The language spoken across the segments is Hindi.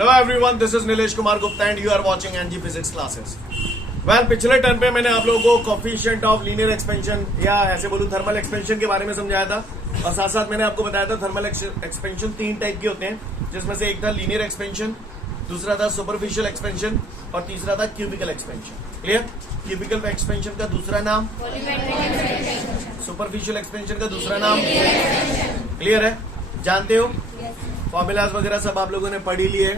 Hello everyone, this is Nilesh Kumar Gupta and you are watching NG physics classes. Well, पिछले टर्न पे मैंने आप लोगों को कोफिशिएंट ऑफ लीनियर एक्सपेंशन या ऐसे बोलूं थर्मल एक्सपेंशन के बारे में समझाया था और साथ साथ मैंने आपको बताया था थर्मल एक्सपेंशन 3 टाइप के होते हैं, जिसमें से एक था लीनियर एक्सपेंशन, दूसरा था सुपरफिशियल एक्सपेंशन और तीसरा था cubical expansion. Clear? Cubical expansion का दूसरा नाम, सुपरफिशियल एक्सपेंशन का दूसरा नाम। क्लियर है? जानते हो? फॉर्मूलाज वगैरह सब आप लोगों ने पढ़ी लिए।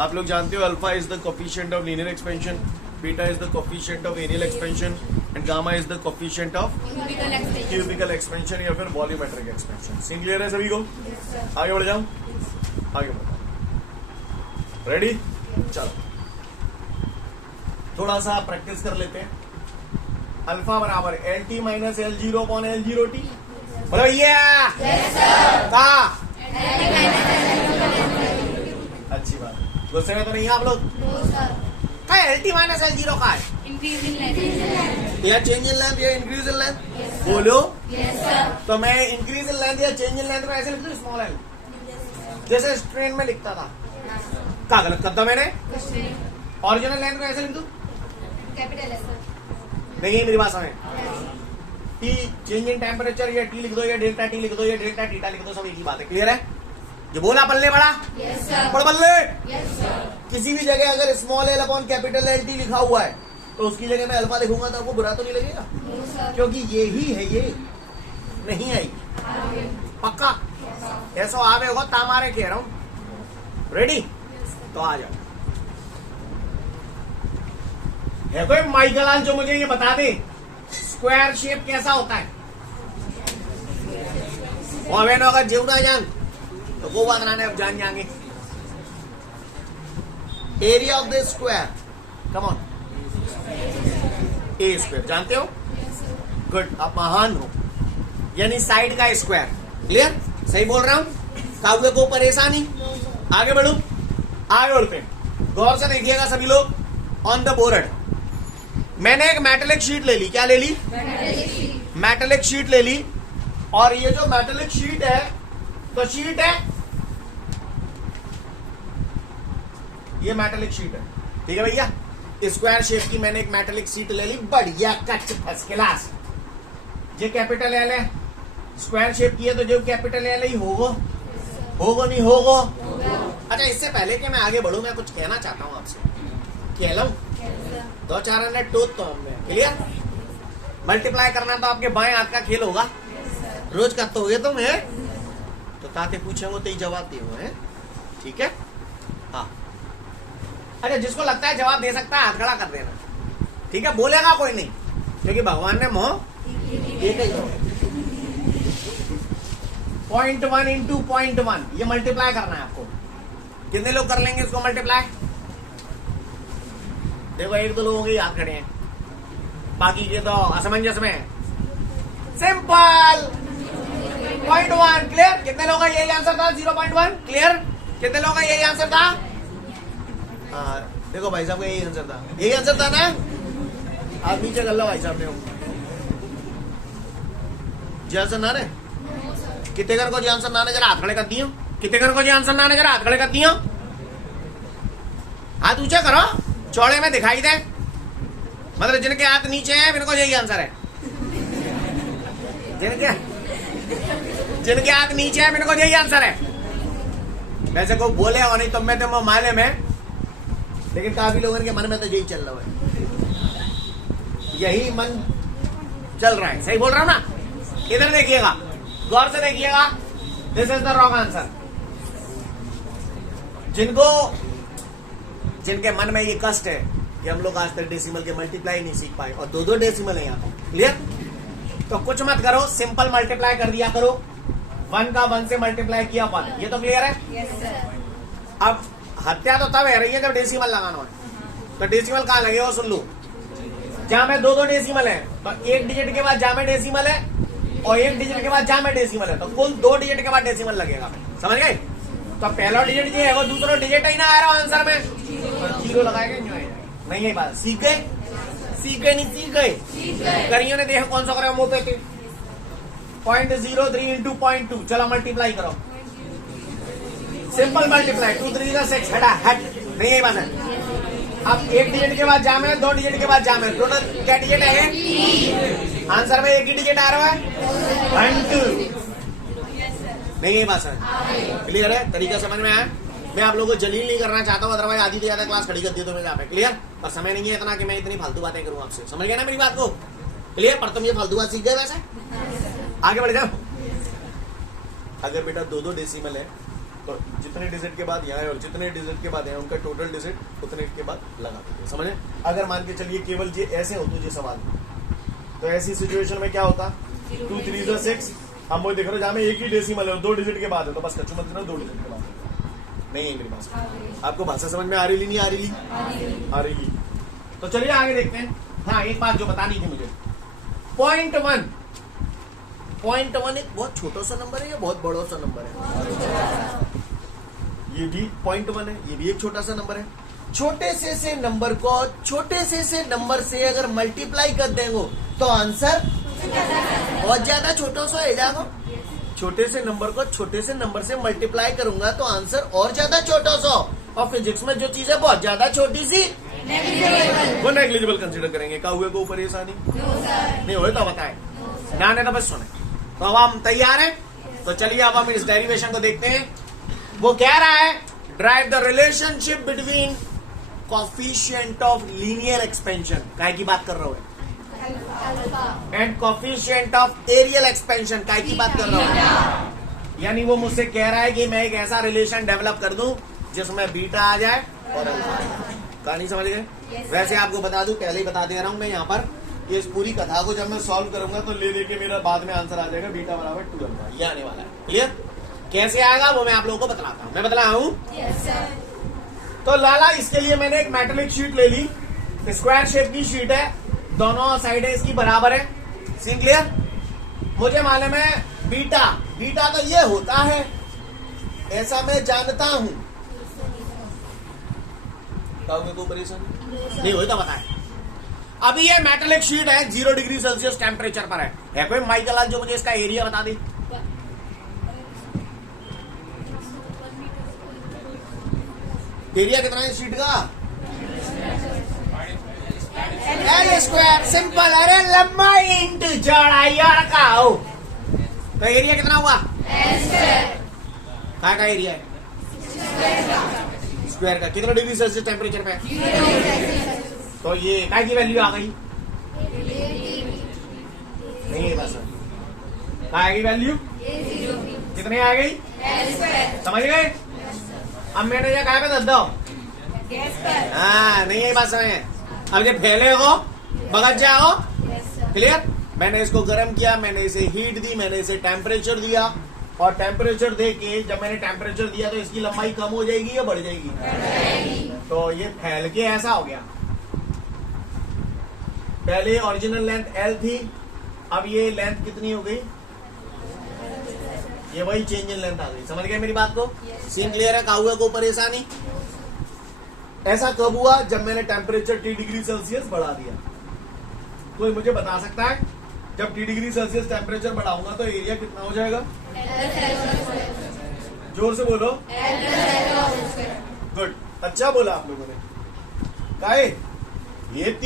आप लोग जानते हो alpha is the coefficient of linear expansion, beta is the coefficient of areal expansion and gamma is the coefficient of cubical expansion या फिर वॉल्यूमेट्रिक एक्सपेंशन। सीन क्लियर है सभी को? आगे बढ़ जाओ, आगे बढ़ो। रेडी? चलो थोड़ा सा प्रैक्टिस कर लेते हैं। अल्फा बराबर L T minus L zero upon L zero T. बोलो भैया। अच्छी बात। गुस्से में तो नहीं है आप लोग? क्या L T minus L zero का है? या चेंज इन लेंथ या इंक्रीज इन लेंथ? बोलो। तो मैं इंक्रीज इन लेंथ या चेंज इन लेंथ में ऐसे लिख दूं स्मॉल एल, जैसे स्ट्रेन में लिखता था। क्या गलत करता मैंने? ओरिजिनल लेंथ में ऐसे लिख दूं? Capital S. नहीं, मेरी बात समझ। टी चेंज इन टेम्परेचर या टी लिख दो या डेल्टा टी लिख दो या डेल्टा टीटा लिख दो, सब एक ही बात है। क्लियर है? जो बोला बल्ले बड़ा बड़ बल्ले। किसी भी जगह अगर small L upon capital L T लिखा हुआ है तो उसकी जगह मैं अल्फा लिखूंगा तो आपको बुरा तो नहीं लगेगा? क्योंकि ये ही है, ये नहीं आई। पक्का ऐसा आवे होगा तामारे कह रहा हूं। रेडी? तो आ जाओ। है कोई माइकल जो मुझे ये बता दे स्क्वायर शेप कैसा होता है? और मैंने अगर जेवड़ा जान तो वो बात ना अब जान जाएंगे। Area of the square, come on. A square जानते हो? गुड, आप महान हो। यानी साइड का स्क्वायर। क्लियर? सही बोल रहा हूं? काव्य को परेशानी? आगे बढ़ू, आगे बढ़ते हैं। गौर से देखिएगा सभी लोग। ऑन द बोर्ड मैंने एक मेटेलिक शीट ले ली। क्या ले ली? मेटेलिक शीट ले ली। और ये जो मेटेलिक शीट है तो शीट है, ये मेटेलिक शीट है। ठीक है भैया? स्क्वायर शेप की मैंने एक मेटेलिक शीट ले ली, बढ़िया कच्च फर्स्ट क्लास। ये कैपिटल एल है, स्क्वायर शेप की है तो जो कैपिटल एल ही होगा, होगा नहीं होगा? अच्छा, इससे पहले कि मैं आगे बढ़ू मैं कुछ कहना चाहता हूं आपसे। कह लो 2-4 मिनट टूट तो हमने। क्लियर? मल्टीप्लाई करना तो आपके बाएं हाथ का खेल होगा, रोज करते होगे तुम है? तो ताते पूछेंगे तो ही जवाब दिए है। ठीक है? हाँ। अच्छा, जिसको लगता है जवाब दे सकता है हाथ खड़ा कर देना। ठीक है? बोलेगा कोई नहीं, क्योंकि भगवान ने मोह एक ही 0.1 इंटू 0.1 ये मल्टीप्लाई करना है आपको। कितने लोग कर लेंगे इसको मल्टीप्लाई? देखो, 1-2 लोगों के हाथ खड़े हैं, बाकी के तो असमंजस में है। सिंपल 0.1। क्लियर? कितने लोगों का यही आंसर था? 0.1। क्लियर? कितने लोगों का यही आंसर था? हाँ, देखो भाई साहब का यही आंसर था। यही आंसर था ना? आप नीचे कर लो भाई साहब ने जी आंसर ना रहे। कितने घर को जी आंसर ना जरा हाथ खड़े कर दियो। कितने घर को जी आंसर ना जरा हाथ खड़े कर दियो। हाथ ऊंचा करो, चौड़े में दिखाई दे। मतलब जिनके हाथ नीचे हैं इनको यही आंसर है। जिनके हाथ नीचे हैं इनको यही आंसर है। वैसे को बोले और नहीं तुम में तो माले में, लेकिन काफी लोगों के मन में तो यही चल रहा है, यही मन चल रहा है। सही बोल रहा हूं ना? इधर देखिएगा, गौर से देखिएगा। This is the wrong answer. जिनके मन में ये कष्ट है कि हम लोग आज तक डेसिमल के मल्टीप्लाई नहीं सीख पाए और 2-2 डेसिमल है यहाँ पर। क्लियर? तो कुछ मत करो, सिंपल मल्टीप्लाई कर दिया करो। 1 का 1 से मल्टीप्लाई किया 1। ये तो क्लियर है? Yes sir. अब हत्या तो तब है रही है जब डेसिमल लगाना है। तो डेसिमल कहाँ लगे हो? सुन लो, जहां में 2-2 डेसिमल है तो 1 डिजिट के बाद जहां में डेसिमल है और 1 डिजिट के बाद जहां में डेसिमल है, तो कुल 2 डिजिट के बाद डेसिमल लगेगा। समझ गए? तो पहला डिजिट जो है वो दूसरा डिजिट ही ना आ रहा आंसर में, तो 0 लगाएंगे। नहीं है बात। सीख गए? सीख गए नहीं सीख गए? करियो ने देखो कौन सा करेगा मुंह पे। 0.03 इंटू 0.2, चलो मल्टीप्लाई करो। सिंपल मल्टीप्लाई 2 3 जा 6 हटा हट नहीं यही बात है। अब एक डिजिट के बाद जाम है, 2 डिजिट के बाद जाम है, टोटल क्या डिजिट है? आंसर में एक ही डिजिट आ रहा है 1 नहीं यही बात है। क्लियर है? तरीका समझ में आया? मैं आप लोगों को जलील नहीं करना चाहता हूँ, अदरवाइज आधी से ज्यादा क्लास खड़ी कर दी तो मैं यहाँ पे। क्लियर? पर समय नहीं है इतना कि मैं इतनी फालतू बातें करूँ आपसे, समझ गए ना मेरी बात को? क्लियर? पर तुम ये फालतू बात सीख गए वैसे, आगे बढ़ जाओ। अगर बेटा 2 डेसिमल है तो जितने डिजिट के बाद यहाँ है और जितने डिजिट के बाद है उनका टोटल डिजिट उतने के बाद लगा दीजिए, समझे? अगर मान के चलिए केवल ये ऐसे हो तो ये सवाल, तो ऐसी सिचुएशन में क्या होता? 2 3 जा 6। हम वो देख रहे हो जहाँ में एक ही डेसिमल है 2 डिजिट के बाद है, तो बस कच्चू मत 2 डिजिट के बाद नहीं है मेरी बात। आपको भाषा समझ में आ रही नहीं आ रही? आ रही। तो चलिए आगे देखते हैं। हाँ, एक बात जो बतानी थी मुझे, पॉइंट वन एक बहुत छोटा सा नंबर है या बहुत बड़ा सा नंबर है? ये भी पॉइंट 1 है, ये भी एक छोटा सा नंबर है। छोटे से नंबर को छोटे से नंबर से अगर मल्टीप्लाई कर देंगे तो आंसर बहुत ज्यादा छोटा सा हो जाएगा। छोटे से नंबर को छोटे से नंबर से मल्टीप्लाई करूंगा तो आंसर और ज्यादा छोटा सा। और फिजिक्स में जो चीज है बहुत ज्यादा छोटी सी वो नेग्लिजिबल कंसीडर करेंगे। क्या हुए को परेशानी नहीं हुए तो बताए ना, नहीं तो बस सुने। तो अब हम तैयार हैं, तो चलिए अब हम इस डेरिवेशन को देखते हैं। वो कह रहा है derive the relationship between coefficient of linear expansion, काय की बात कर रहा हूं, and coefficient of areal expansion, काय की बात कर रहा हूं। यानी वो मुझसे कह रहा है कि मैं एक ऐसा रिलेशन डेवलप कर दूं जिसमें बीटा आ जाए और अल्फा। कहानी समझ गए? वैसे आपको बता दूं, पहले ही बता दे रहा हूं मैं यहाँ पर, कि इस पूरी कथा को जब मैं सॉल्व करूंगा तो ले लेके मेरा बाद में आंसर आ जाएगा बीटा बराबर 2 अल्फा, ये आने वाला है। क्लियर? कैसे आएगा वो मैं आप लोगों को बतलाता हूँ। मैं बतला हूँ तो लाला, इसके लिए मैंने एक मेटालिक शीट ले ली, स्क्वायर शेप की शीट है, दोनों साइडें इसकी बराबर है। Scene clear? मुझे मालूम है बीटा तो ये होता है, ऐसा मैं जानता हूं। कोई परेशानी नहीं हुई तो बताए। अभी ये मेटालिक शीट है, 0 डिग्री सेल्सियस टेम्परेचर पर है कोई माइकल जो मुझे इसका एरिया बता दे? एरिया कितना है शीट का? L square. सिंपल। अरे लंबाई इंटू चौड़ाई और का हो तो एरिया कितना हुआ? का एरिया है स्क्वायर का। कितना डिग्री सेल्सियस टेम्परेचर पे? तो ये काय की वैल्यू आ गई? नहीं है बस, काय की वैल्यू कितनी आ गई? समझ गए? अब मैंने ये काय पे दस दो। हाँ, नहीं है बात समझ। अब जब फैले हो बगल जाओ। क्लियर? मैंने इसको गर्म किया, मैंने इसे हीट दी, मैंने इसे टेम्परेचर दिया, और टेम्परेचर दे के जब मैंने टेम्परेचर दिया तो इसकी लंबाई कम हो जाएगी या बढ़ जाएगी? तो ये फैल के ऐसा हो गया। पहले ओरिजिनल लेंथ L थी, अब ये लेंथ कितनी हो गई? ये वही चेंज इन लेंथ आ गई। समझ गए मेरी बात को? सीन क्लियर है? का हुआ को परेशानी? ऐसा कब हुआ? जब मैंने टेम्परेचर T डिग्री सेल्सियस बढ़ा दिया। कोई मुझे बता सकता है जब T डिग्री सेल्सियस टेम्परेचर बढ़ाऊंगा तो एरिया कितना हो जाएगा? जोर से बोलो। गुड, अच्छा बोला आप लोगों ने। काहे ये T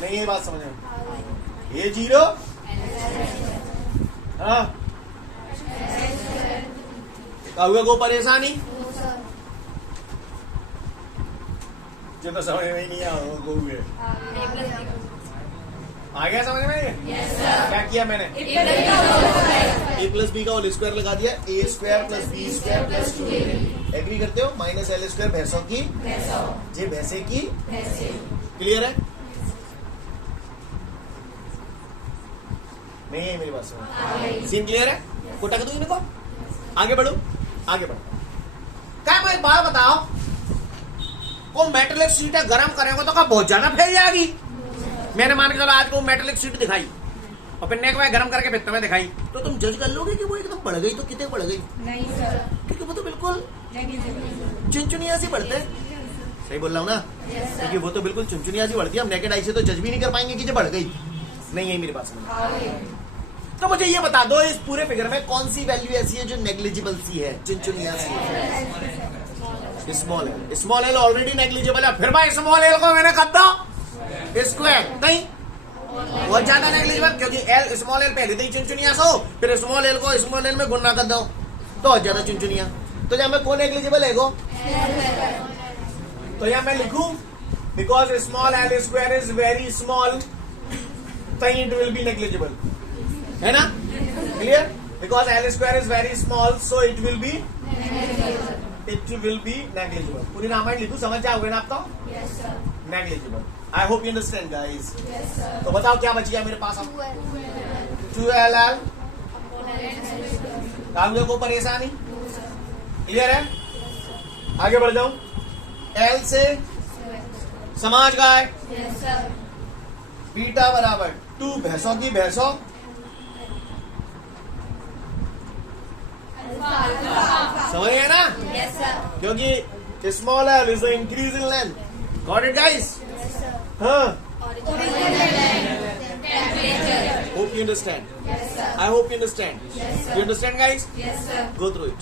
नहीं, ये बात समझ में? ये 0 हाँ, हुआ को परेशानी? जो तो समझ में ही नहीं आ गया समझ में? क्या किया मैंने? a प्लस बी का होल स्क्वायर लगा दिया, a square plus B square plus 2ab। Agree करते हो? माइनस L स्क्वायर भैंसों की जे भैंसे की। क्लियर है? नहीं है मेरी बात समझ? सीन क्लियर है? कोटा कर दूं इनको? आगे बढ़ो, आगे बढ़ो। क्या मैं एक बात बताओ, वो मेटालिक शीट है, गरम करेंगे तो क्या बहुत ज्यादा फैल जाएगी? मैंने मान के चलो आज को मेटालिक शीट दिखाई और फिर एक बार गरम करके फिर तुम्हें दिखाई, तो तुम जज कर लोगे कि वो एकदम बढ़ गई तो कितने बढ़ गई? नहीं सर, क्योंकि वो तो बिल्कुल चुनचुनिया सी बढ़ते। सही बोल रहा हूँ ना? क्योंकि वो तो बिल्कुल चुनचुनिया सी बढ़ती है, हम नेकेड आई से तो जज भी नहीं कर पाएंगे कि जो बढ़ गई। नहीं है मेरी बात समझ? तो मुझे ये बता दो इस पूरे फिगर में कौन सी वैल्यू ऐसी है जो नेग्लिजिबल सी है, चुनचुनिया सी है? Small L. Small L already negligible है, फिर भाई स्मॉल एल को मैंने कब दो स्क्वायर नहीं, बहुत ज्यादा नेग्लिजिबल, क्योंकि एल स्मॉल एल पहले तो ही चुनचुनिया सो, फिर स्मॉल एल को स्मॉल एल में गुणा कर दो तो बहुत ज्यादा चुनचुनिया। तो जब मैं कौन नेग्लिजिबल है गो, तो यहां मैं लिखूं because small L square is very small, तभी इट विल बी नेग्लिजिबल, है ना? Clear? Because L square is very small so it will be negligible. पूरी रामायण लिखूं, समझ जाओगे ना आप तो? Negligible. I hope you understand guys. तो बताओ क्या बच गया मेरे पास अब? 2LL। कागजों को परेशानी क्लियर है? आगे बढ़ जाऊं। एल से समाज का है बीटा बराबर 2 भैंसों की भैंसों समझ गए ना? क्योंकि small L is the increase in length. Got it guys? हाँ, hope you understand. I hope you understand. You understand guys? Go through it.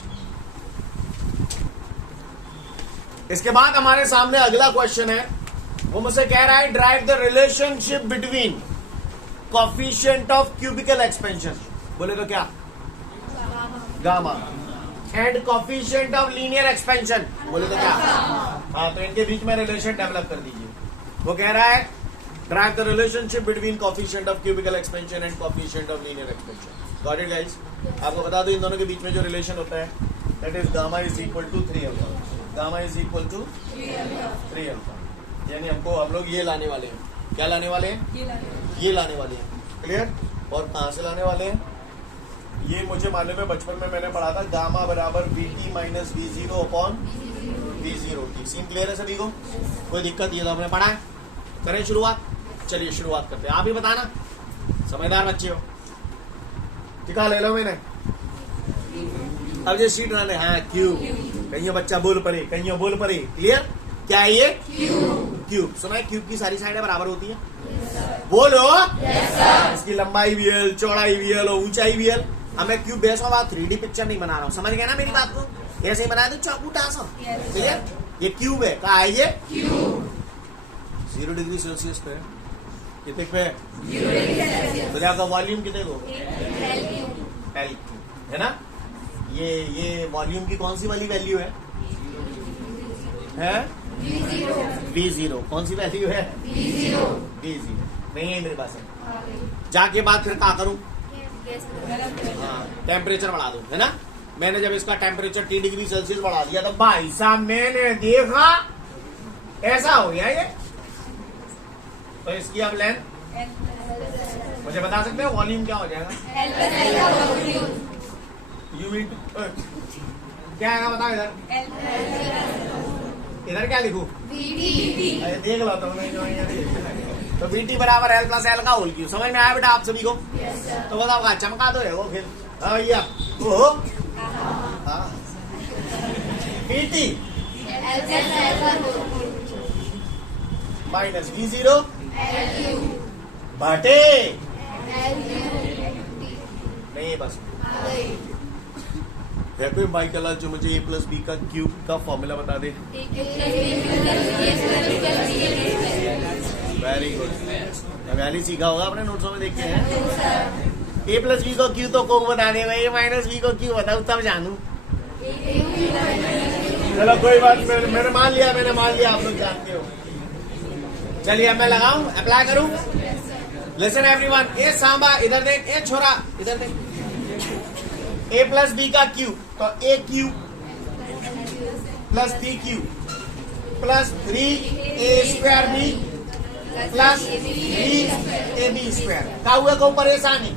इसके बाद हमारे सामने अगला क्वेश्चन है, वो मुझसे कह रहा है derive the relationship between coefficient of cubical expansion, बोले तो क्या? Gamma. And coefficient of linear expansion, बोले तो क्या? हाँ, तो इनके बीच में रिलेशन डेवलप कर दीजिए। वो कह रहा है derive the relationship between coefficient of cubical expansion and coefficient of linear expansion. Got it guys? आपको बता दो इन दोनों के बीच में जो रिलेशन होता है that is gamma is equal to 3 gamma is equal to 3 यानी हम लोग ये लाने वाले हैं। क्या लाने वाले हैं? ये लाने वाले हैं। क्लियर? और कहां से लाने वाले हैं? ये मुझे मालूम है, बचपन में मैंने पढ़ा था, गामा बराबर VT minus V0 upon V0 की। सीन क्लियर है सभी को? कोई दिक्कत? ये तो हमने पढ़ा है। करें शुरुआत? चलिए शुरुआत करते हैं। आप ही बताना, समझदार बच्चे हो। टिका ले लो मैंने। अब ये शीट डाले, हाँ क्यूब। कहीं बच्चा बोल पड़े, कहीं बोल पड़े। क्लियर? क्या है ये? क्यूब। सुना है क्यूब की सारी साइडें बराबर होती है? बोलो। इसकी लंबाई भी है, चौड़ाई भी है और ऊंचाई भी है। अब मैं क्यूब बेस में 3D पिक्चर नहीं बना रहा हूँ, समझ गए ना मेरी बात को? ऐसे ही बना दो चाकू टासा। क्लियर? ये क्यूब है। कहा है ये? 0 डिग्री सेल्सियस पे कितने पे? तो आपका वॉल्यूम कितने को? L है ना? ये वॉल्यूम की कौन सी वाली वैल्यू है? V0। कौन सी वैल्यू है? V0 नहीं है मेरे पास है। जाके बाद फिर क्या करूं? हाँ, टेम्परेचर बढ़ा दूं, है ना? मैंने जब इसका टेम्परेचर 3 डिग्री सेल्सियस बढ़ा दिया तो भाई साहब मैंने देखा ऐसा हो गया ये। तो इसकी अब लेंथ मुझे बता सकते हो वॉल्यूम क्या हो जाएगा? यू मीन क्या आएगा बताओ इधर? इधर क्या लिखूं? अरे देख लो तो VT बराबर L प्लस L का होल क्यूब। समझ में आया बेटा आप सभी को? तो बताओ चमका दो है वो फिर भैया। ओहो VT माइनस V0 बटे नहीं बस है कोई माइकल जो मुझे A प्लस B का क्यूब का फॉर्मूला बता दे। Very good. वैली सीखा होगा अपने नोट्सों में देखे हैं। A प्लस B को क्यू तो को बता दे, A माइनस B को क्यू बताऊँ तब जानू। चलो कोई बात, मैंने मान लिया आप लोग जानते हो। चलिए अब मैं लगाऊं, अप्लाई करूं। लिसन एवरीवन, ए सांबा इधर देख, ए छोरा इधर देख। A प्लस B का क्यू तो A Q plus B Q plus 3A square B plus 3AB square का हुआ को परेशानी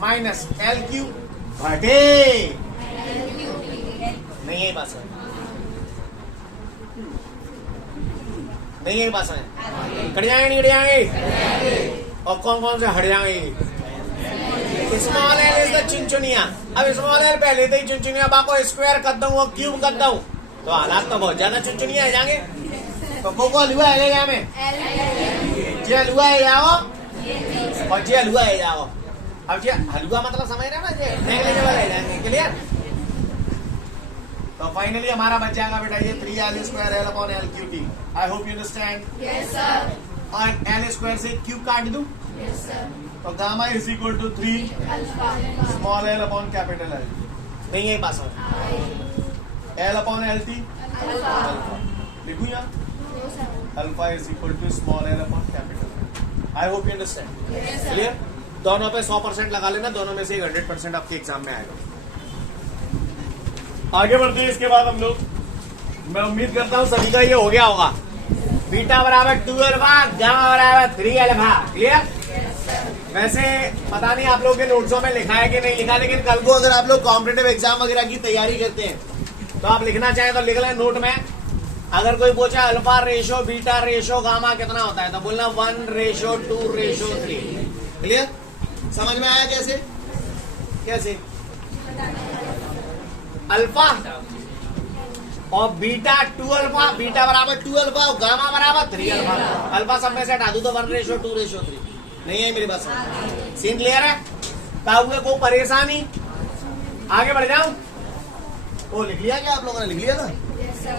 माइनस L क्यू बटे नहीं है बस नहीं है बस कट जाएंगे नहीं कट जाएंगे। और कौन कौन से हट जाएंगे? स्मॉल एल इज द चुनचुनिया। अब स्मॉल एल पहले तो ही चुनचुनिया बाको स्क्वायर कर दूं और क्यूब कर दूं तो हालात तो बहुत ज्यादा चुनचुनिया आ जाएंगे। तो को हलवा है क्या में जे हलवा है जाओ और जे हलवा है जाओ अब ये हलवा मतलब समझ रहे हो ना, ये नेग्लिजिबल है जाएंगे, क्लियर। तो फाइनली हमारा बच जाएगा बेटा ये 3l square l upon l Q T. I hope you understand. Yes sir. और l स्क्वायर से क्यूब काट दूं यस सर। तो gamma is equal to 3 alpha small l upon capital L। नहीं यही पास l upon l T alpha लिखूं यहाँ no sir. Alpha is equal to small l upon capital L। I hope you understand, yes sir. Clear. दोनों पे 100% लगा लेना, दोनों में से 100% आपके एग्जाम में आएगा। आगे बढ़ते हैं इसके बाद हम लोग, मैं उम्मीद करता हूं सभी का ये हो गया होगा। बीटा बराबर 2 अल्फा, गामा बराबर 3 अल्फा, क्लियर। वैसे पता नहीं आप लोगों के नोट्सों में लिखा है कि नहीं लिखा, लेकिन कल को अगर आप लोग कॉम्पिटिटिव एग्जाम वगैरह की तैयारी करते हैं तो आप लिखना चाहें तो लिख लें नोट में। अगर कोई पूछा alpha ratio beta ratio gamma कितना होता है तो बोलना 1:2:3, क्लियर। समझ में आया कैसे कैसे? अल्फा और बीटा 2 अल्फा, बीटा बराबर 2 अल्फा और गामा बराबर 3 अल्फा। अल्फा सब में से हटा दूं तो 1:2:3। नहीं है मेरी बात समझ? सीन क्लियर है? हुए को परेशानी, आगे बढ़ जाऊं। वो लिख लिया क्या आप लोगों ने? लिख लिया था।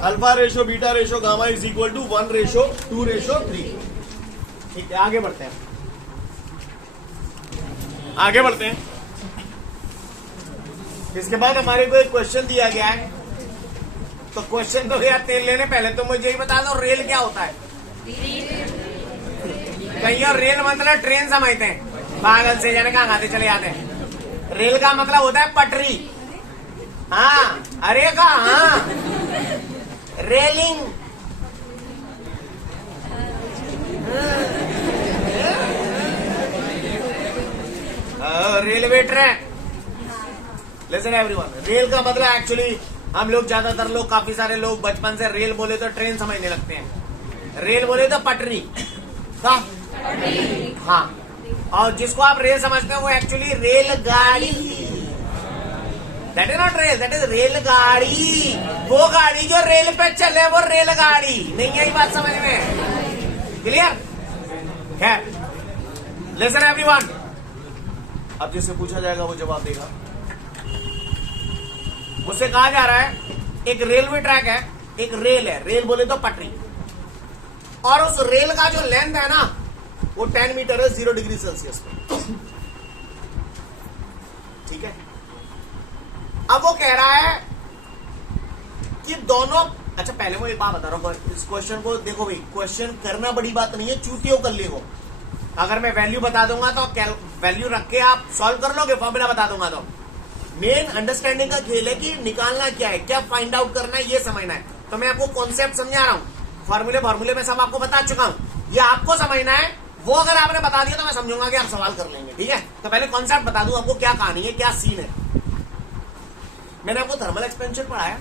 Alpha ratio beta ratio gamma is equal to 1:2:3। ठीक है, आगे बढ़ते हैं आगे बढ़ते हैं। इसके बाद हमारे को एक क्वेश्चन दिया गया है, तो क्वेश्चन तो यार तेल लेने पहले तो मुझे ही बता दो रेल क्या होता है। कहीं और रेल मतलब ट्रेन समझते हैं, पागल से जाने कहाँ खाते चले जाते हैं। रेल का मतलब होता है पटरी। हाँ, अरे का हाँ, railing. Railway track. Listen everyone, rail का मतलब एक्चुअली हम लोग ज्यादातर लोग, काफी सारे लोग बचपन से रेल बोले तो ट्रेन समझने लगते हैं, रेल बोले तो पटरी का। हाँ, और जिसको आप रेल समझते हो वो एक्चुअली रेलगाड़ी। That is not rail, that is रेलगाड़ी। वो गाड़ी जो रेल पे चले वो रेलगाड़ी नहीं है। बात समझ में क्लियर? खैर, लिसन एवरीवन, अब जिससे पूछा जाएगा वो जवाब देगा। मुझसे कहा जा रहा है एक रेलवे ट्रैक है, एक रेल है, रेल बोले तो पटरी, और उस रेल का जो लेंथ है ना वो 10 मीटर है 0 डिग्री सेल्सियस पे। ठीक है, अब वो कह रहा है कि दोनों, अच्छा पहले मैं एक बात बता रहा हूं, इस क्वेश्चन को देखो भाई, क्वेश्चन करना बड़ी बात नहीं है, चूतियों कर लेगो। अगर मैं वैल्यू बता दूंगा तो वैल्यू रख के आप सॉल्व कर लोगे, फॉर्मूला बता दूंगा तो। मेन अंडरस्टैंडिंग का खेल है कि निकालना क्या है, क्या फाइंड आउट करना है, ये समझना है। तो मैं आपको कॉन्सेप्ट समझा रहा हूँ, फॉर्मूले में सब आपको बता चुका हूँ, ये आपको समझना है। वो अगर आपने बता दिया तो मैं समझूंगा कि आप सवाल कर लेंगे। ठीक है, तो पहले कॉन्सेप्ट बता दूं आपको, क्या कहानी है, क्या सीन है। मैंने आपको थर्मल एक्सपेंशन पढ़ाया।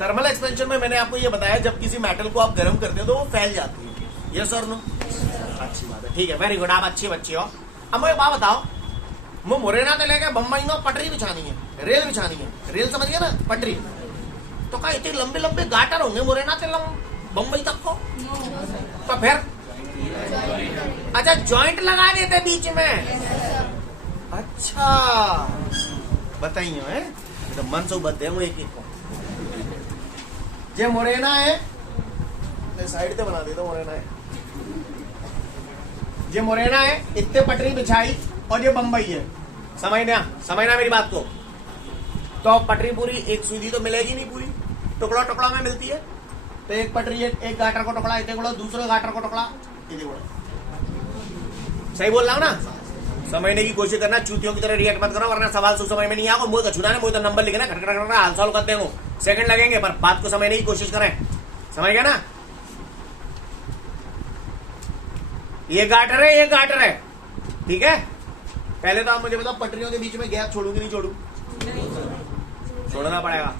थर्मल एक्सपेंशन में मैंने आपको ये बताया जब किसी मेटल को आप गर्म करते हो तो वो फैल जाती है। यस और नो? अच्छी बात है, ठीक है, वेरी गुड, आप अच्छे बच्चे हो। अब मुझे बात बताओ, मैं मुरैना से लेकर बम्बई में पटरी बिछानी है, रेल बिछानी है, रेल समझ गया ना, पटरी। तो क्या इतने लंबे लंबे गाटर होंगे मुरैना से बम्बई तक को? तो फिर अच्छा जॉइंट लगा देते बीच में। अच्छा बताइए, है तो मन से बदे वो एक को जे मुरैना है, साइड से बना देता मुरैना है, ये मुरैना है, इतने पटरी बिछाई, और ये बंबई है। समझना मेरी बात को। तो पटरी पूरी एक सीधी तो मिलेगी नहीं, पूरी टुकड़ा टुकड़ा में मिलती है। तो एक पटरी एक गाटर को टुकड़ा इतने गुड़ा, दूसरे गाटर को टुकड़ा इतने गुड़ा। सही बोल रहा हूँ ना? समझने की कोशिश करना, चूतियों की तरह रिएक्ट मत करो, वरना सवाल सुन समझ में नहीं आएगा। मुझे तो छुना मुझे तो नंबर लिखना, खटखट हाल सॉल्व करते हो, सेकंड लगेंगे, पर बात को समझने की कोशिश करें। समझ गया ना? ये गाटर है, ये गाटर है, ठीक है। पहले तो आप मुझे बताओ, पटरियों के बीच में गैप छोड़ू कि नहीं छोड़ू? छोड़ना पड़ेगा,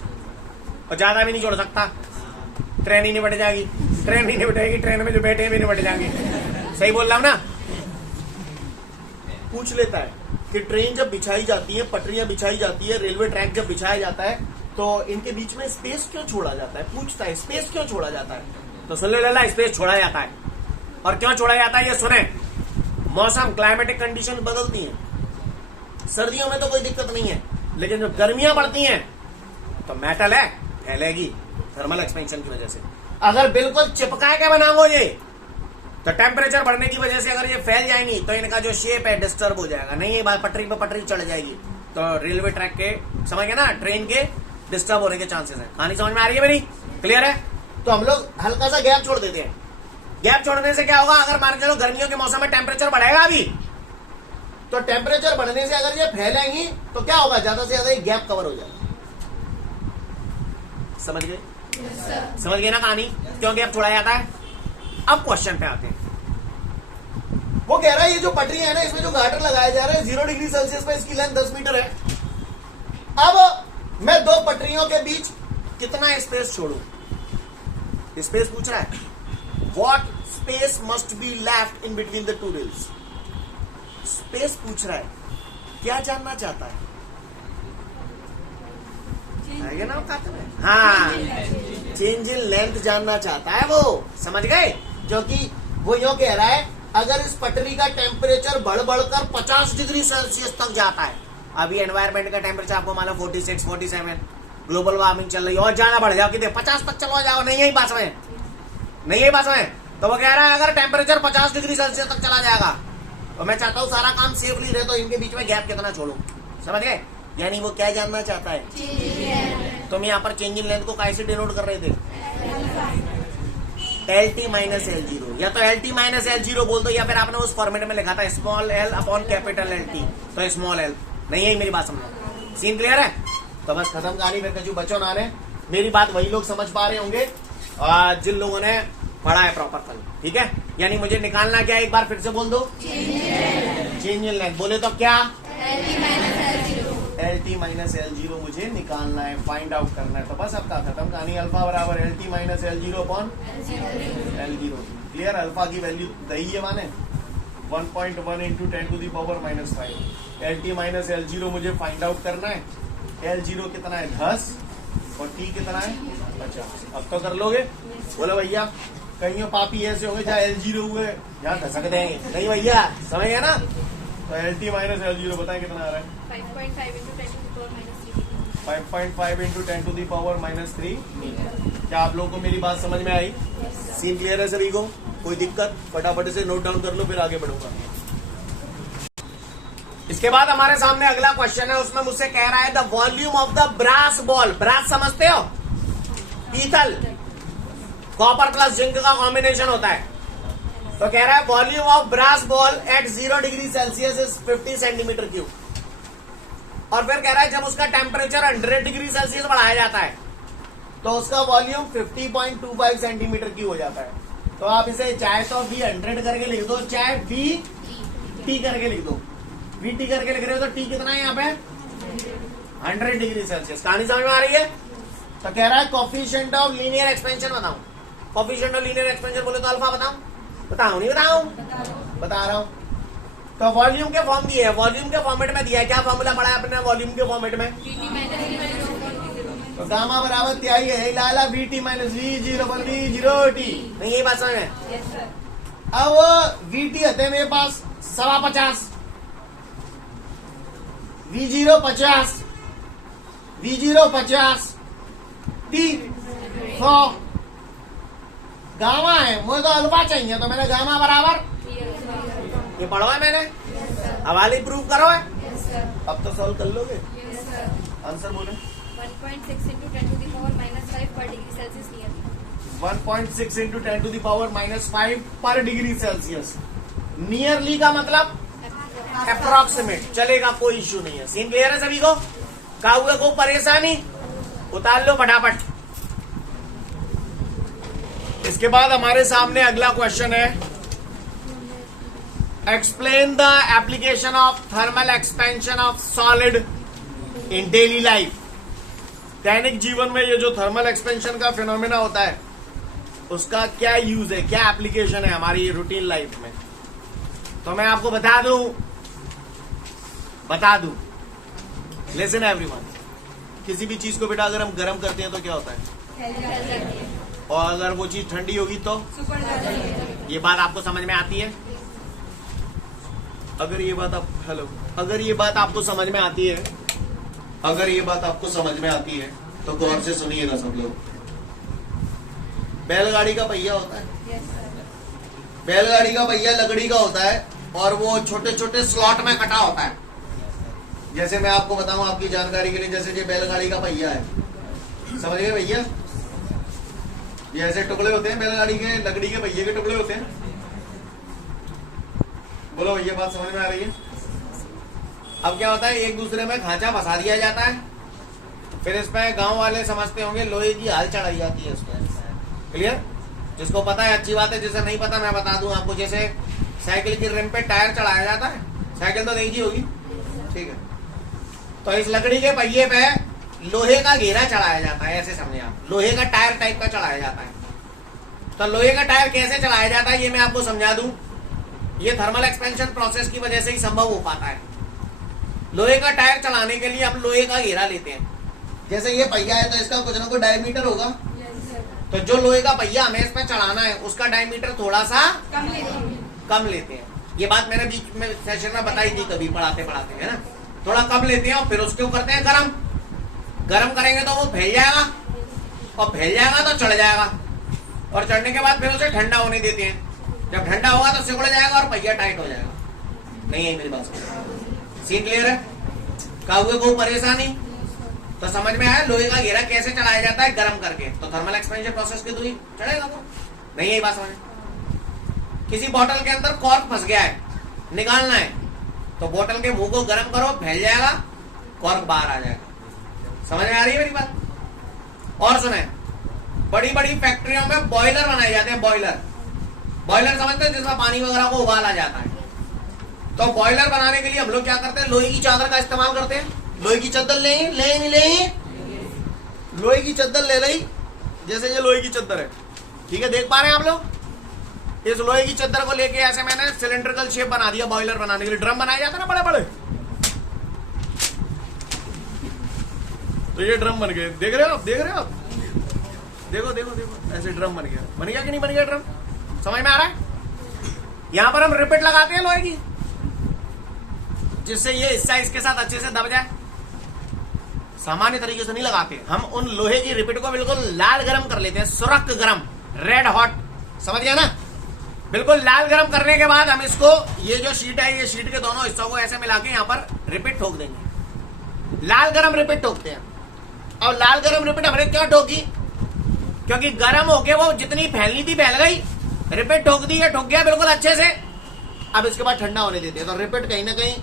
और ज्यादा भी नहीं छोड़ सकता, ट्रेन ही नहीं बैठ जाएगी, ट्रेन ही नहीं बैठेगी, ट्रेन में जो बैठे भी नहीं बैठ जाएंगे। सही बोल रहा हूं ना? पूछ लेता है कि ट्रेन जब बिछाई जाती है, पटरियां बिछाई जाती है, रेलवे ट्रैक जब बिछाया जाता है, तो इनके बीच में स्पेस क्यों छोड़ा जाता है? पूछता है स्पेस क्यों छोड़ा जाता है? तो सुन ले, स्पेस छोड़ा जाता है। और क्यों छोड़ा जाता है ये सुने। मौसम, क्लाइमेटिक कंडीशन बदलती हैं, सर्दियों में तो कोई दिक्कत नहीं है, लेकिन जब गर्मियां बढ़ती हैं तो मेटल है फैलेगी थर्मल एक्सपेंशन की वजह से। अगर बिल्कुल चिपका के बनाओ ये तो टेम्परेचर बढ़ने की वजह से अगर ये फैल जाएंगी तो इनका जो शेप है डिस्टर्ब हो जाएगा। नहीं, ये बात पटरी पे पटरी चढ़ जाएगी तो रेलवे ट्रैक के समझ गए ना, ट्रेन के डिस्टर्ब होने के चांसेस हैं। कहानी समझ में आ रही है मेरी? क्लियर है? तो हम लोग हल्का सा गैप छोड़ देते हैं। गैप छोड़ने से क्या होगा, अगर मान के चलो गर्मियों के मौसम में टेम्परेचर बढ़ेगा अभी, तो टेम्परेचर बढ़ने से अगर ये फैलेंगी तो क्या होगा, ज्यादा से ज्यादा ये गैप कवर हो जाएगा। समझ गए? समझ गए ना कहानी, क्यों गैप छोड़ा जाता है? अब क्वेश्चन पे आते हैं। वो कह रहा है ये जो पटरी है ना, इसमें जो गाटर लगाया जा रहा है 0 डिग्री सेल्सियस पे इसकी लेंथ 10 मीटर है। अब मैं दो पटरियों के बीच कितना स्पेस छोड़ू? स्पेस पूछ रहा है। What space must be left in between the two rails? Space पूछ रहा है। क्या जानना चाहता है? आएगा ना औकात में? हाँ, चेंज इन लेंथ जानना चाहता है वो। समझ गए? क्योंकि वो यूं कह रहा है अगर इस पटरी का टेम्परेचर बढ़ बढ़कर 50 डिग्री सेल्सियस तक जाता है, अभी एनवायरमेंट का टेम्परेचर आपको मालूम 46, 47, ग्लोबल वार्मिंग चल रही है, और ज्यादा बढ़ जाओ कितने 50 तक चलो जाओ, नहीं यही बात में, नहीं यही बात में। तो वो कह रहा है अगर टेम्परेचर 50 डिग्री सेल्सियस तक चला जाएगा तो मैं चाहता हूँ सारा काम सेफली रहे, तो इनके बीच में गैप कितना छोड़ू। समझ गए? यानी वो क्या जानना चाहता है? तुम यहाँ पर चेंज इन लेंथ को कैसे डिनोट कर रहे थे? LT माइनस L0, या तो LT माइनस L0 बोल दो, या फिर आपने उस फॉर्मेट में लिखा था small l upon capital LT, तो स्मॉल l। नहीं है मेरी बात समझो, सीन क्लियर है? तो बस खत्म कहानी। फिर कछु बच्चों ना ने मेरी बात वही लोग समझ पा रहे होंगे जिन लोगों ने पढ़ा है प्रॉपर कल। ठीक है? यानी मुझे निकालना क्या है, एक बार फिर से बोल दो। चेंज इन लेंथ बोले तो क्या? LT माइनस L0 मुझे निकालना है, फाइंड आउट करना है। तो बस आपका खत्म कहानी। अल्फा बराबर LT minus L0 upon L0। Clear? Alpha की वैल्यू दही है माने 1.1 into 10 to the power minus 5। LT minus L0 मुझे फाइंड आउट करना है। L0 कितना है 10 और T कितना है 50। अब तो कर लोगे? बोलो भैया, कहीं पापी ऐसे होंगे जहाँ L0 हुए यहाँ धसक देंगे। नहीं भैया, समझ गए ना? तो LT माइनस L0 बताएं कितना आ रहा है? 5.5 into 10 to the power minus 3 metre. क्या आप लोगों को मेरी बात समझ में आई? सीन क्लियर है सभी को? कोई दिक्कत? फटाफट से नोट डाउन कर लो, फिर आगे बढ़ूंगा। इसके बाद हमारे सामने अगला क्वेश्चन है, उसमें मुझसे कह रहा है the volume of the brass ball. Brass समझते हो? पीतल, कॉपर प्लस जिंक का कॉम्बिनेशन होता है। तो कह रहा है volume of brass ball at 0 degree Celsius is 50 centimetre cube. और फिर कह रहा है जब उसका टेम्परेचर 100 डिग्री सेल्सियस बढ़ाया जाता है तो उसका वॉल्यूम 50.25 सेंटीमीटर क्यूब हो जाता है। तो आप इसे चाहे तो V100 करके लिख दो, चाहे VT करके लिख दो। VT करके लिख रहे हो तो T कितना है यहाँ पे? 100 डिग्री सेल्सियस। कहानी समझ में आ रही है? तो कह रहा है कोफिशिएंट ऑफ लीनियर एक्सपेंशन बताओ। कोफिशिएंट ऑफ लीनियर एक्सपेंशन बोले तो अल्फा बताओ। बताओ नहीं बताऊं? बता रहा हूं। तो वॉल्यूम के फॉर्म दिए है, वॉल्यूम के फॉर्मेट में दिया है। क्या फॉर्मूला पढ़ा है अपने वॉल्यूम के फॉर्मेट में? तो गामा बराबर त्याई है लाला VT माइनस V0 पर V0T। नहीं यही बात समझ में? अब VT होते मेरे पास 50, V0 50, V0 50, T 100। गामा है, मुझे तो अल्फा चाहिए, तो मैंने गामा बराबर ये पढ़ो है मैंने, हवाले प्रूव करो है। अब तो सॉल्व कर लोगे? आंसर बोले। 1.6 into 10 to the power minus 5 per degree Celsius near. 1.6 into 10 to the power minus 5 per degree Celsius. Nearly का मतलब अप्रोक्सीमेट चलेगा, कोई इश्यू नहीं है। सीन क्लियर है सभी को? काहुए को परेशानी उतार लो फटाफट। इसके बाद हमारे सामने अगला क्वेश्चन है, explain the application of thermal expansion of solid in daily life. दैनिक जीवन में ये जो थर्मल एक्सपेंशन का फिनोमेना होता है उसका क्या यूज है, क्या एप्लीकेशन है हमारी रूटीन लाइफ में। तो मैं आपको बता दूं लिसन एवरीवन, किसी भी चीज को बेटा अगर हम गर्म करते हैं तो क्या होता है, और अगर वो चीज ठंडी होगी तो ये बात आपको समझ में आती है? अगर ये बात आप हेलो अगर ये बात आपको समझ में आती है, अगर ये बात आपको समझ में आती है तो गौर से सुनिएगा सब लोग। बैलगाड़ी का पहिया होता है, Yes, sir. बैलगाड़ी का पहिया लकड़ी का होता है और वो छोटे छोटे स्लॉट में कटा होता है। जैसे मैं आपको बताऊं आपकी जानकारी के लिए, जैसे ये बैलगाड़ी का पहिया है, समझ गए भैया? ये ऐसे टुकड़े होते हैं बैलगाड़ी के, लकड़ी के पहिए के टुकड़े होते हैं। बोलो भैया, बात समझ में आ रही है? अब क्या होता है, एक दूसरे में खांचा फंसा दिया जाता है, फिर इसमें गांव वाले समझते होंगे लोहे की हाल चढ़ाई जाती है इसमें। क्लियर? जिसको पता है अच्छी बात है, जिसे नहीं पता मैं बता दूं आपको। जैसे साइकिल की रिम पे टायर चढ़ाया जाता है, साइकिल तो देखी होगी, ठीक है? तो इस लकड़ी के पहिए पे लोहे का घेरा चढ़ाया जाता है, ऐसे समझे आप, लोहे का टायर टाइप का चढ़ाया जाता है। तो लोहे का टायर कैसे चढ़ाया जाता है ये मैं आपको समझा दूं। ये थर्मल एक्सपेंशन प्रोसेस की वजह से ही संभव हो पाता है। लोहे का टायर चलाने के लिए हम लोहे का घेरा लेते हैं। जैसे ये पहिया है तो इसका कुछ ना कुछ डायमीटर होगा, Yes, sir. तो जो लोहे का पहिया हमें इसमें चढ़ाना है उसका डायमीटर थोड़ा सा कम लेते हैं। ये बात मैंने बीच में सेशन में बताई थी कभी पढ़ाते पढ़ाते, है ना? थोड़ा कम लेते हैं और फिर उसके ऊपर करते हैं गरम। गरम करेंगे तो वो फैल जाएगा, और फैल जाएगा तो चढ़ जाएगा, और चढ़ने के बाद फिर उसे ठंडा होने देते हैं। जब ठंडा होगा तो सिकुड़ जाएगा और पहिया टाइट हो जाएगा। नहीं है मेरी बात? सीन क्लियर है? का हुए कोई परेशानी तो समझ में आया लोहे का घेरा कैसे चढ़ाया जाता है? गरम करके। तो थर्मल एक्सपेंशन प्रोसेस के थ्रू चढ़ेगा वो। नहीं है बात समझ? किसी बोतल के अंदर कॉर्क फंस गया है, निकालना है, तो बोतल के मुंह को गर्म करो, फैल जाएगा, कॉर्क बाहर आ जाएगा। समझ में आ रही है मेरी बात? और सुने, बड़ी बड़ी फैक्ट्रियों में बॉयलर बनाए जाते हैं। बॉयलर समझते हैं, जिसमें पानी वगैरह को उबाला जाता है। तो बॉयलर बनाने के लिए हम लोग क्या करते हैं, लोहे की चादर का इस्तेमाल करते हैं। लोहे की चादर ले लोहे की चादर ले रही, जैसे ये लोहे की चादर है, ठीक है? देख पा रहे हैं आप लोग? इस लोहे की चादर को लेके ऐसे मैंने सिलेंड्रिकल शेप बना दिया। बॉयलर बनाने के लिए ड्रम बनाए जाते हैं ना बड़े बड़े, तो ये ड्रम बन गए। देख रहे हो आप? देख रहे हो आप? देखो देखो देखो, ऐसे ड्रम बन गया कि नहीं बन गया ड्रम? समझ में आ रहा है? यहां पर हम रिपिट लगाते हैं लोहे की, जिससे ये हिस्सा इसके साथ अच्छे से दब जाए। सामान्य तरीके से नहीं लगाते हम, उन लोहे की रिपिट को बिल्कुल लाल गरम कर लेते हैं, सुरख गरम, रेड हॉट, समझ गया ना? बिल्कुल लाल गरम करने के बाद हम इसको, ये जो शीट है, ये शीट के दोनों हिस्सों को ऐसे मिला के यहाँ पर रिपिट ठोक देंगे। लाल गरम रिपिट ठोकते हैं। और लाल गरम रिपिट हमने क्यों ठोकी? क्योंकि गरम होके वो जितनी फैलनी थी फैल गई, रिपिट ठोक दी, ठोक गया बिल्कुल अच्छे से। अब इसके बाद ठंडा होने देते हैं, तो रिपिट कहीं ना कहीं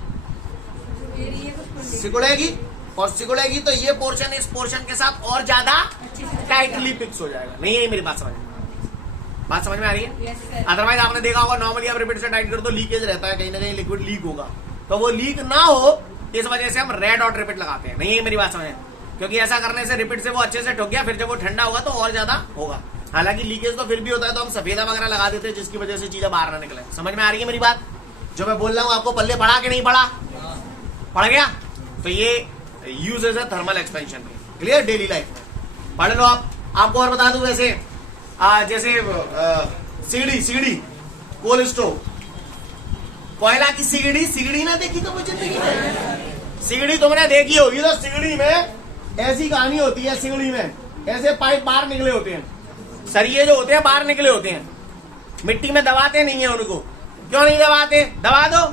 सिकुड़ेगी, और सिकुड़ेगी तो ये पोर्शन इस पोर्शन के साथ और ज्यादा टाइटली फिक्स हो जाएगा। नहीं है मेरी बात समझ में आ रही है? अदरवाइज आपने देखा होगा, नॉर्मली आप रिपिट से टाइट कर दो लीकेज रहता है, कहीं ना कहीं लिक्विड लीक होगा, तो वो लीक ना हो इस वजह से हम रेड हॉट रिपिट लगाते हैं। नहीं है मेरी बात समझ? क्योंकि ऐसा करने से रिपिट से वो अच्छे से ठोक गया, फिर जब वो ठंडा होगा तो और ज्यादा होगा। हालांकि लीकेज तो फिर भी होता है, तो हम सफेदा वगैरह लगा देते हैं, जिसकी वजह से चीजें बाहर ना निकले। समझ में आ रही है मेरी बात? जो मैं बोल रहा हूँ आपको पल्ले पड़ा कि नहीं पड़ा? पड़ गया? तो ये यूजेस है थर्मल एक्सपेंशन के। क्लियर? डेली लाइफ में पढ़ लो आप। आपको और बता दूं, वैसे जैसे सीगड़ी कोल स्टोव, कोयला की सिगड़ी ना देखी तो मुझे सिगड़ी तुमने देखी होगी। तो सिगड़ी में ऐसी कहानी होती है, सिगड़ी में ऐसे पाइप बाहर निकले होते हैं, सरिये जो होते हैं बाहर निकले होते हैं। मिट्टी में दबाते नहीं है उनको। क्यों नहीं दबाते? दबा दो,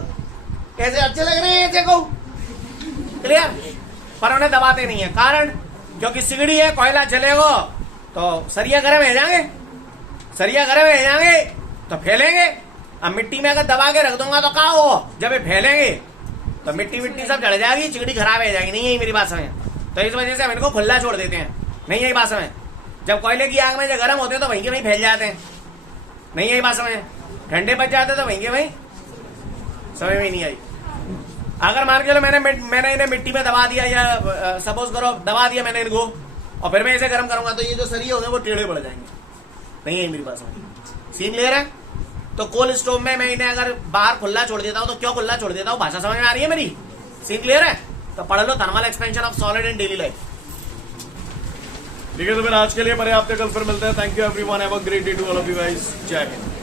ऐसे अच्छे लग रहे हैं ऐसे को, क्लियर? पर उन्हें दबाते नहीं है। कारण क्योंकि सिगड़ी है, कोयला जलेगा तो सरिया गर्म हो जाएंगे, सरिया गर्म हो जाएंगे तो फैलेंगे। अब मिट्टी में अगर दबा के रख दूंगा तो क्या हो, जब ये फैलेंगे तो मिट्टी सब जल जाएगी, चिकड़ी खराब हो जाएगी। नहीं है मेरी बात समझ? तो इस वजह से हम इनको खुला छोड़ देते हैं। नहीं है बात समझ? जब कोयले की आग में जब गर्म होते हैं तो वहीं के वहीं फैल जाते हैं। नहीं है बात समझ? ठंडे बच जाते तो वहीं के वहीं। समझ में नहीं आई? अगर मान के लो मैंने इन्हें मिट्टी में दबा दिया, या सपोज करो दबा दिया मैंने इनको, और फिर मैं इसे गर्म करूंगा तो ये जो सरिये होंगे वो टेढ़े बढ़ जाएंगे। नहीं है मेरी बात समझ? सीन क्लियर है? तो कोल स्टोव में मैं इन्हें अगर बाहर खुला छोड़ देता हूं तो क्यों खुला छोड़ देता हूं? भाषा समझ में आ रही है मेरी? सीन क्लियर है? तो पढ़ लो thermal expansion of solid in daily life. ठीक है, तो फिर आज के लिए पर्याप्त है, कल फिर मिलते हैं। Thank you everyone, have a great day to all of you guys. जय हिंद।